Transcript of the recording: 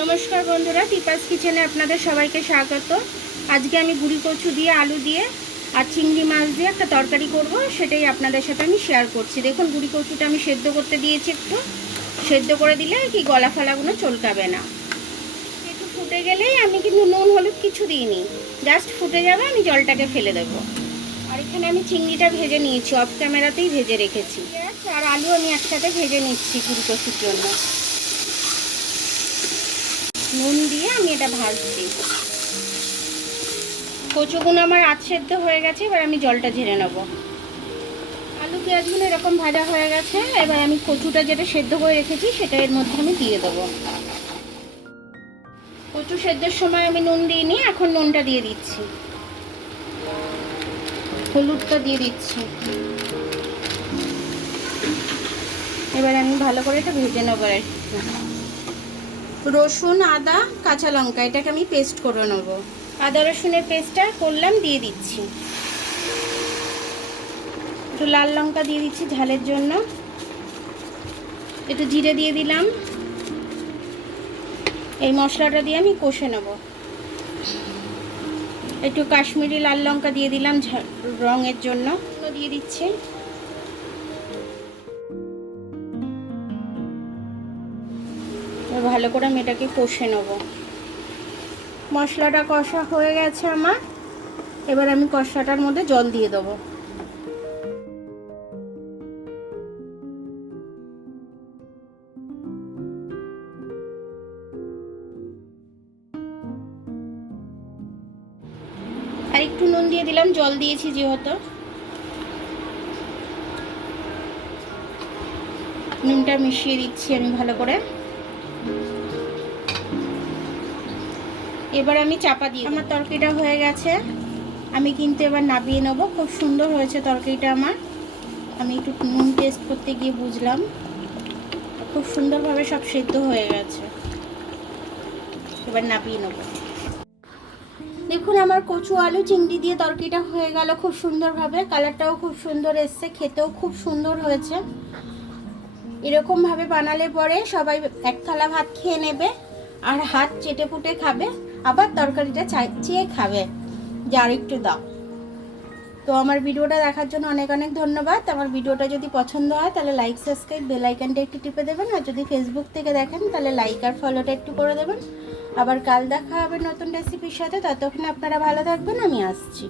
নমস্কার বন্ধুরা, টিপাস কিচেনে আপনাদের সবাইকে স্বাগত। আজকে আমি গুঁড়ি কচু দিয়ে, আলু দিয়ে আর চিংড়ি মাছ দিয়ে একটা তরকারি করব, সেটাই আপনাদের সাথে আমি শেয়ার করছি। দেখুন, গুঁড়ি কচুটা আমি সেদ্ধ করতে দিয়েছি। একটু সেদ্ধ করে দিলে কি গলা ফলাগুলো চলকাবে না। একটু ফুটে গেলেই আমি কিন্তু নুন হলুদ কিছু দিইনি, জাস্ট ফুটে যাবে, আমি জলটাকে ফেলে দেবো। আর এখানে আমি চিংড়িটা ভেজে নিয়েছি, অফ ক্যামেরাতেই ভেজে রেখেছি। আর আলু আমি একসাথে ভেজে নিচ্ছি গুঁড়ি কচুর জন্য। নুন দিয়ে আমি এটা ভাজছি। কচুগুলো আমার আধ সেদ্ধ হয়ে গেছে, এবার আমি জলটা ঝেড়ে নেব। আলু পেঁয়াজগুলো এরকম ভাজা হয়ে গেছে, এবার আমি কচুটা যেটা সেদ্ধ করে রেখেছি সেটা এর মধ্যে আমি দিয়ে দেবো। কচু সেদ্ধের সময় আমি নুন দিইনি, এখন নুনটা দিয়ে দিচ্ছি, হলুদটা দিয়ে দিচ্ছি। এবার আমি ভালো করে এটা ভেজে নেবো। রসুন, আদা, কাঁচা লঙ্কা এটাকে আমি পেস্ট করে নেবো। আদা রসুনের পেস্টটা করলাম, দিয়ে দিচ্ছি। একটু লাল লঙ্কা দিয়ে দিচ্ছি ঝালের জন্য, একটু জিরে দিয়ে দিলাম। এই মশলাটা দিয়ে আমি কষে নেব। একটু কাশ্মীরি লাল লঙ্কা দিয়ে দিলাম রঙের জন্য, দিয়ে দিচ্ছি। ভালো করে আমি এটাকে কষে নেব। মশলাটা কষা হয়ে গেছে আমার, এবার আমি কষাটার মধ্যে জল দিয়ে দেবো। আর একটু নুন দিয়ে দিলাম, জল দিয়েছি যেহেতু। নুনটা মিশিয়ে দিচ্ছি আমি ভালো করে। এবার আমি চাপা দিয়ে, আমার তরকারিটা হয়ে গেছে, আমি কিন্তু এবার নামিয়ে নেবো। খুব সুন্দর হয়েছে তরকারিটা আমার। আমি একটু নুন টেস্ট করতে গিয়ে বুঝলাম খুব সুন্দরভাবে সব সেদ্ধ হয়ে গেছে। এবার নামিয়ে নেবো। দেখুন, আমার কচু আলু চিংড়ি দিয়ে তরকারিটা হয়ে গেল খুব সুন্দরভাবে। কালারটাও খুব সুন্দর এসছে, খেতেও খুব সুন্দর হয়েছে। এরকমভাবে বানালে পরে সবাই এক থালা ভাত খেয়ে নেবে, আর হাত চেটে পুটে খাবে, আবার তরকারিটা চেয়ে খাবে যে আর একটু দাও। তো আমার ভিডিওটা দেখার জন্য অনেক অনেক ধন্যবাদ। আমার ভিডিওটা যদি পছন্দ হয় তাহলে লাইক, সাবস্ক্রাইব, বেল আইকনটা একটু টিপে দেবেন। আর যদি ফেসবুক থেকে দেখেন তাহলে লাইক আর ফলোটা একটু করে দেবেন। আবার কাল দেখা হবে নতুন রেসিপির সাথে। ততক্ষণ আপনারা ভালো থাকবেন, আমি আসছি।